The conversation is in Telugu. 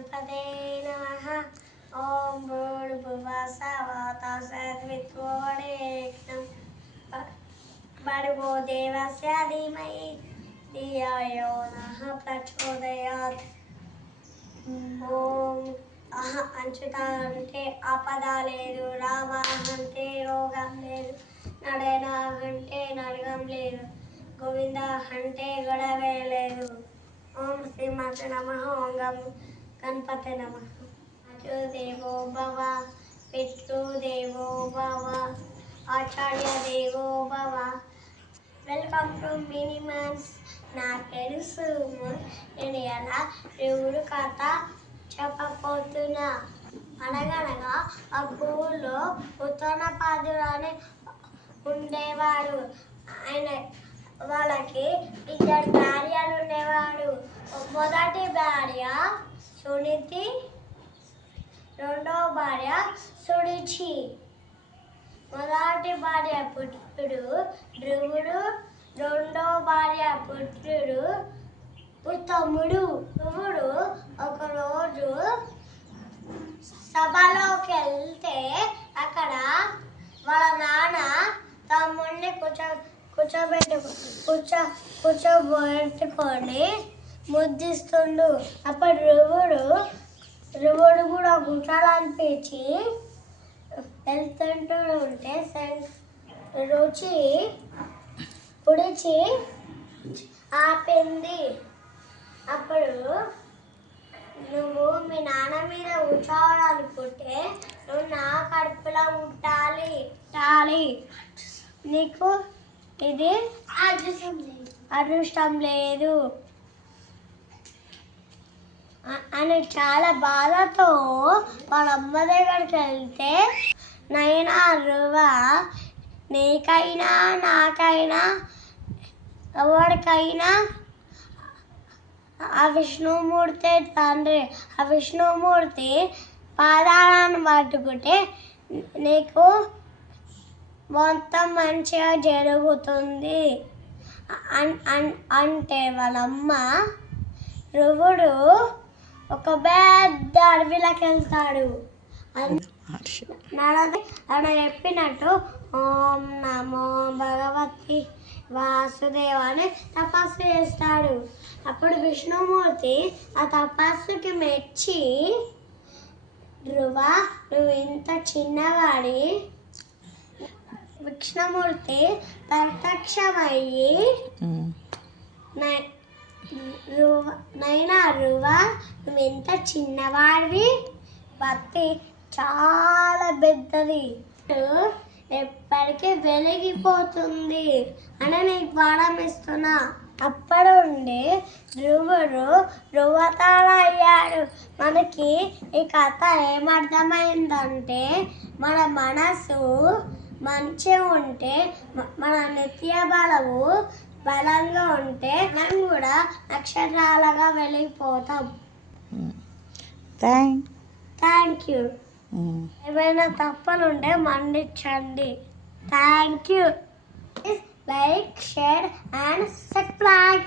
गणपते नमः। ओम भूर्भुवः स्वः तत्सवितुर्वरेण्यं भर्गो देवस्य धीमहि धियो यो नः प्रचोदयात्। ఓం అంచుతా అంటే ఆపద లేదు, రామ అంటే రోగం లేదు, నడేనా అంటే నడగం లేదు, గోవింద అంటే గొడవే లేదు. ఓం శ్రీమాత నమః. ఓం గణపతి నమః. మాతృదేవో భవ, పితృదేవో భవ, ఆచార్య దేవో భవ. వెల్కమ్ టు మినిమన్స్. నాకు తెలుసు నేను ఎలా దేవుడు కథ చెప్పబోతున్నా. అనగనగా ఆ ఊళ్ళో ఉత్తనపాదుడు అని ఉండేవాడు. ఆయన వాళ్ళకి ఇద్దరు భార్యలు ఉండేవాడు. మొదటి భార్య సునీతి, రెండవ భార్య సుడిచి. మొదటి భార్య పుత్రుడు ధ్రువుడు, రెండో భార్య పుత్రుడు ఉత్తముడు. ధ్రువుడు ఒకరోజు సభలోకి వెళ్తే అక్కడ వాళ్ళ నాన్న తమ్ముడిని కూర్చోబెట్టుకొని ముద్దిస్తుండు. అప్పుడు ధ్రువుడు కూడా కూర్చోాలనిపించి వెళ్తుంటూ ఉంటే రుచి పుడిచి ఆపింది. అప్పుడు నువ్వు మీ నాన్న మీద కూర్చోవాలనుకుంటే నువ్వు నా కడుపులో ఉండాలి. నీకు ఇది అదృష్టం లేదు అని చాలా బాధతో వాళ్ళ అమ్మ దగ్గరికి వెళ్తే, నైనా రువా, నీకైనా నాకైనా ఎవరికైనా ఆ విష్ణుమూర్తి తండ్రి, ఆ విష్ణుమూర్తి పాదాలను పట్టుకుంటే నీకు మొత్తం మంచిగా జరుగుతుంది అంటే వాళ్ళమ్మ. ధ్రువుడు ఒక పెద్ద అడవిలోకి వెళ్తాడు. అక్కడ చెప్పినట్టు ఓం నమో భగవతి వాసుదేవ అని తపస్సు చేస్తాడు. అప్పుడు విష్ణుమూర్తి ఆ తపస్సుకి మెచ్చి, ధ్రువ నువ్వు ఇంత చిన్నవాడి. విష్ణుమూర్తి ప్రత్యక్షమయ్యి, నైనా ధ్రువ నువ్వు ఇంత చిన్నవాడివి, భక్తి చాలా పెద్దది, ఎప్పటికీ వెలిగిపోతుంది అని నీకు పాఠం ఇస్తున్నా. అప్పటి నుండి ధ్రువుడు ధ్రువతార అయ్యాడు. మనకి ఈ కథ ఏమర్థమైందంటే, మన మనసు మంచిగా ఉంటే, మన నిత్య బలము బలంగా ఉంటే మనం కూడా నక్షత్రాలుగా వెలిగిపోతాం. Thank you. ఏమైనా తప్పులుంటే మన్నించండి. Thank you. Like, share and subscribe.